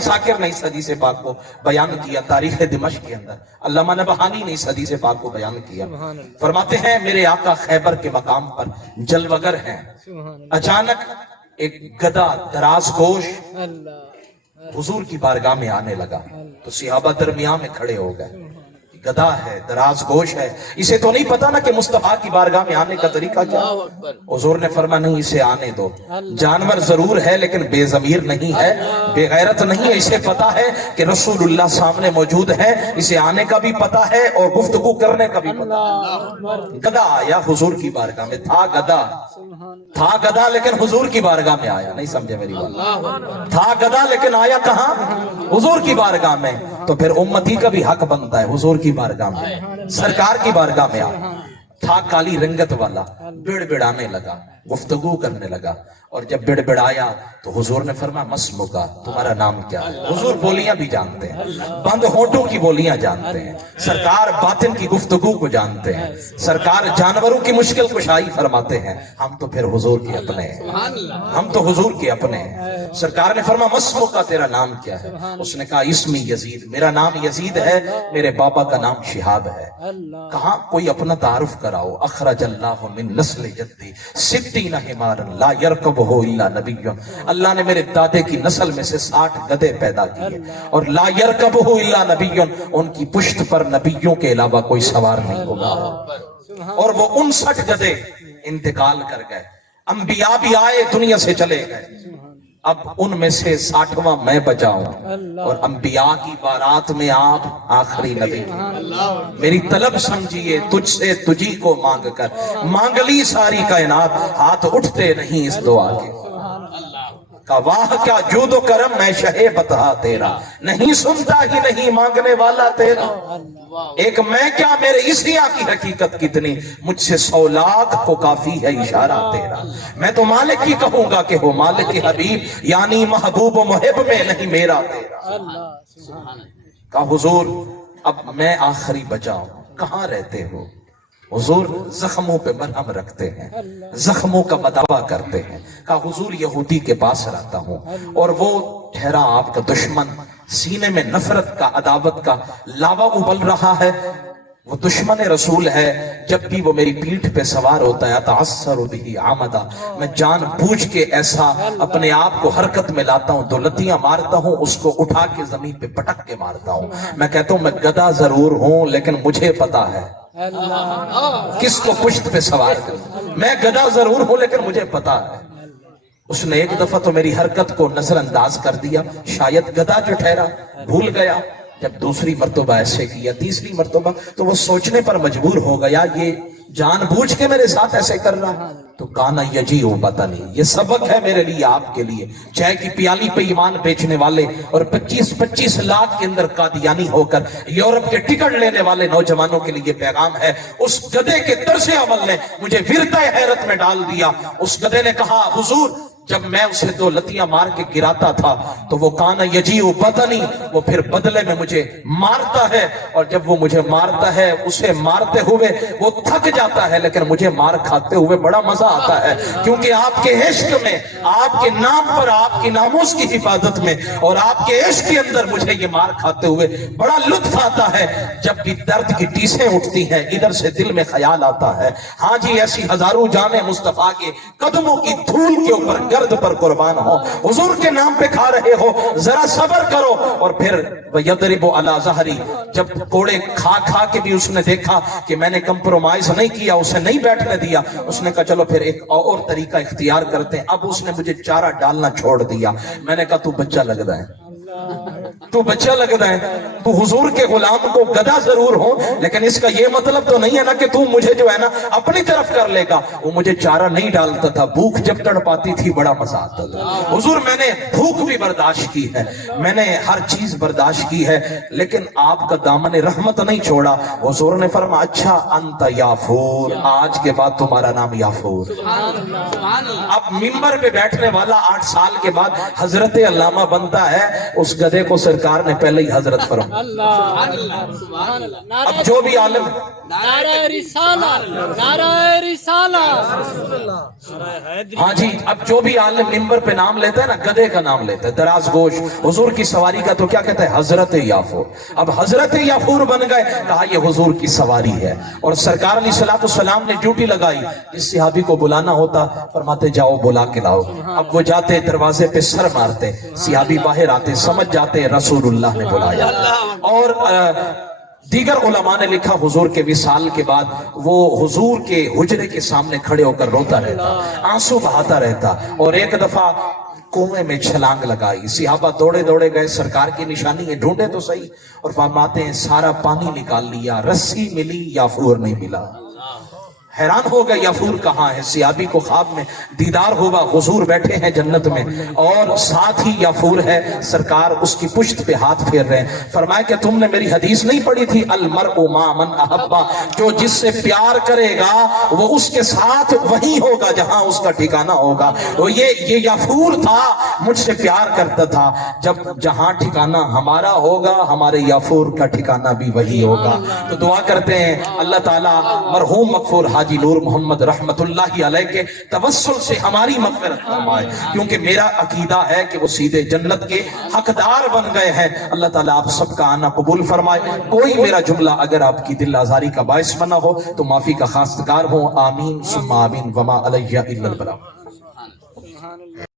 साकिर ने इस हदीस पाक को बयान किया तारीख दिमश्क के अंदर, अल्लामा नबहानी ने इस हदीस पाक को बयान किया। फरमाते हैं मेरे आका खैबर के मकाम पर जलवगर हैं, अचानक एक गधा दराज गोश हुजूर की बारगाह में आने लगा तो सहाबा दरमियान में खड़े हो गए। गधा है, दराज गोश है, इसे तो नहीं पता ना कि मुस्तफा की बारगाह में आने का तरीका क्या। हुजूर ने फरमाया नहीं, इसे आने दो। जानवर जरूर है लेकिन बेजमीर नहीं है, बेगैरत नहीं है, इसे पता है कि रसूलुल्लाह सामने मौजूद है, इसे आने का भी पता है और गुफ्तगू करने का भी पता है। गधा आया हुजूर की बारगाह में, था गधा लेकिन हुजूर की बारगाह में आया। नहीं समझे मेरी बात? था गधा लेकिन आया कहां? हुजूर की बारगाह में। तो फिर उम्मती का भी हक बनता है हुजूर की बारगाह में, सरकार की बारगाह में आया। था काली रंगत वाला, बिड़बिड़ाने लगा, गुफ्तगू करने लगा, और जब बिड़बिड़ाया तो हुजूर ने फरमाया मस्मुका, तुम्हारा नाम क्या है? हुजूर बोलियां भी जानते हैं, बंद होठों की बोलियां जानते हैं, सरकार बातिन की गुफ्तगू को जानते हैं, सरकार जानवरों की मुश्किल कुशाई फरमाते हैं। हम तो फिर हुजूर के अपने हैं, हम तो हुजूर के अपने हैं। सरकार ने फरमाया मस्मुका, तेरा नाम क्या है? उसने कहा इस्मी यजीद, मेरा नाम यजीद है, मेरे बाबा का नाम शिहाब है। कहा कोई अपना तारुफ कराओ। अखरजल्लाहु मिन नस्ल जद्दी सित्तीना हिमारन ला यरकबहु इल्ला नबिय्युन, अल्लाह ने मेरे दादे की नस्ल में से 60 गधे पैदा किए और ला यरकबहु इल्ला नबिय्युन, उनकी पुश्त पर नबियों के अलावा कोई सवार नहीं होगा। और वो 59 गधे इंतकाल कर गए, अंबिया भी आए दुनिया से चले गए, अब उनमें से 60वां मैं बचाऊं और अंबिया की बारात में आप आखिरी नबी। मेरी तलब समझिए, तुझसे तुझी को मांग कर मांग ली सारी कायनात, हाथ उठते नहीं इस दुआ के। का वाह क्या जूदो करम मैं शहे बता तेरा, नहीं सुनता ही नहीं मांगने वाला तेरा। एक मैं क्या मेरे इसिया की हकीकत कितनी, मुझसे 100 लाख को काफी है इशारा तेरा। मैं तो मालिक ही कहूंगा कि हो मालिक की हबीब, यानी महबूब मुहिब में नहीं मेरा तेरा। का हुजूर अब मैं आखिरी बचाऊं, कहां रहते हो? हुजूर जख्मों पे मरहम रखते हैं, जख्मों का मदावा करते हैं। कहा हुजूर यहूदी के पास रहता हूं और वो ठहरा आपका दुश्मन, सीने में नफरत का अदावत का लावा उबल रहा है, वो दुश्मन रसूल है। जब भी वो मेरी पीठ पे सवार होता है तासर बिही आमदा, मैं जानबूझ के ऐसा अपने आप को हरकत में लाता हूं, दो लतियां मारता हूं, उसको उठा के जमीन पे पटक के मारता हूं। मैं कहता हूं मैं गधा जरूर हूं लेकिन मुझे पता है किसको पुश्त पे सवार कर। मैं गधा जरूर हूं लेकिन मुझे पता है। उसने एक दफा तो मेरी हरकत को नजरअंदाज कर दिया, शायद गधा जो ठहरा भूल गया। जब दूसरी मर्तबा ऐसे किया, तीसरी मर्तबा, तो वो सोचने पर मजबूर हो गया ये जानबूझ के मेरे साथ ऐसे कर रहा है। तो काना यजी हो पता नहीं, ये सबक है मेरे लिए आपके लिए। चाय की प्याली पे ईमान बेचने वाले और 25-25 लाख के अंदर कादियानी होकर यूरोप के टिकट लेने वाले नौजवानों के लिए पैगाम है। उस गधे के तर्ज़े अमल ने मुझे विरता हैरत में डाल दिया। उस गधे ने कहा हुजूर जब मैं उसे 2 लतियां मार के गिराता था तो वो काना यजीउ बदनी, वो फिर बदले में मुझे मारता है, और जब वो मुझे मारता है उसे मारते हुए वो थक जाता है, लेकिन मुझे मार खाते हुए बड़ा मजा आता है, क्योंकि आपके इश्क में, आपके नाम पर, आपकी नामूस की हिफाजत में और आपके इश्क के अंदर मुझे ये मार खाते हुए बड़ा लुत्फ आता है। जब भी दर्द की टीसें उठती हैं इधर से दिल में ख्याल आता है, हाँ जी ऐसी हजारों जाने मुस्तफा के कदमों की धूल के ऊपर गर्द पर कुर्बान हो, हुजूर के नाम पे खा रहे हो, जरा सब्र करो। और फिर यदरिबु अला ज़हरी, जब कोड़े खा खा के भी उसने देखा कि मैंने कंप्रोमाइज नहीं किया, उसे नहीं बैठने दिया, उसने कहा चलो फिर एक और तरीका इख्तियार करते हैं। अब उसने मुझे चारा डालना छोड़ दिया। मैंने कहा तू बच्चा लगता है, तू बच्चा लगता है, तू हुजूर के गुलाम को गधा जरूर हो लेकिन इसका ये मतलब तो नहीं है ना कि तू मुझे जो है ना अपनी तरफ कर लेगा। वो मुझे चारा नहीं डालता था, भूख जब तड़पाती थी बड़ा मजा आता था। हुजूर मैंने भूख भी बर्दाश्त की है, मैंने हर चीज बर्दाश्त की है, लेकिन आपका दामन रहमत नहीं छोड़ा। हुजूर ने फरमाया अच्छा अंत याफूर, आज के बाद तुम्हारा नाम याफूर। अब मिंबर पे बैठने वाला 8 साल के बाद हजरत अल्लामा बनता है, उस गधे को सरकार ने पहले ही हजरत फरमा। अब जो भी आलिम, नारे रिसाला, नारे रिसाला। हाँ जी, अब जो भी आलिम मिंबर पे नाम लेता है ना, गधे का नाम लेता है, दराज गोश हुजूर की सवारी का, तो क्या कहता है? हजरत याफूर। अब हजरत याफूर बन गए, कहा ये हुजूर की सवारी है। और सरकार अलैहिस्सलाम ने ड्यूटी लगाई, जिस सहाबी को बुलाना होता फरमाते जाओ बुला के लाओ। अब वो जाते, दरवाजे पे सर मारते, सहाबी बाहर आते, समझ जाते रसूलुल्लाह ने बुलाया। और दीगर उलमा ने लिखा हुजूर के विसाल के बाद वो हुजूर के हुजरे के सामने खड़े होकर रोता रहता, आंसू बहाता रहता। और एक दफा कुएं में छलांग लगाई, सिहाबा दौड़े दौड़े गए, सरकार की निशानी है, ढूंढे तो सही, और फरमाते हैं सारा पानी निकाल लिया, रस्सी मिली, याफूर नहीं मिला। हैरान हो गए, याफूर कहाँ है? सियाबी को ख्वाब में दीदार होगा, हुजूर बैठे हैं जन्नत में और साथ ही याफूर है। सरकार उसकी पुश्त पे हाथ फेर रहे हैं। फरमाया कि तुमने मेरी हदीस नहीं पढ़ी थी, अल मरउ मा मन अहब्बा, जो जिससे प्यार करेगा वो उसके साथ वही होगा जहां उसका ठिकाना होगा। तो ये याफूर था, मुझसे प्यार करता था। जब जहां ठिकाना हमारा होगा, हमारे याफूर का ठिकाना भी वही होगा। तो दुआ करते हैं अल्लाह ताला मरहूम मगफूर हाजी नूर मोहम्मद रहमतुल्लाहि अलैह के तवस्सुल से हमारी मग़फ़िरत फरमाए, क्योंकि मेरा अकीदा है कि वो सीधे जन्नत के हकदार बन गए हैं। अल्लाह ताला आप सबका आना कबूल फरमाए। कोई मेरा जुमला अगर आपकी दिल आज़ारी का बायस बना हो तो माफी का खास्तगार हो। आमीन सुम्मा आमीन, वमा अलैया इल्लल बलाग।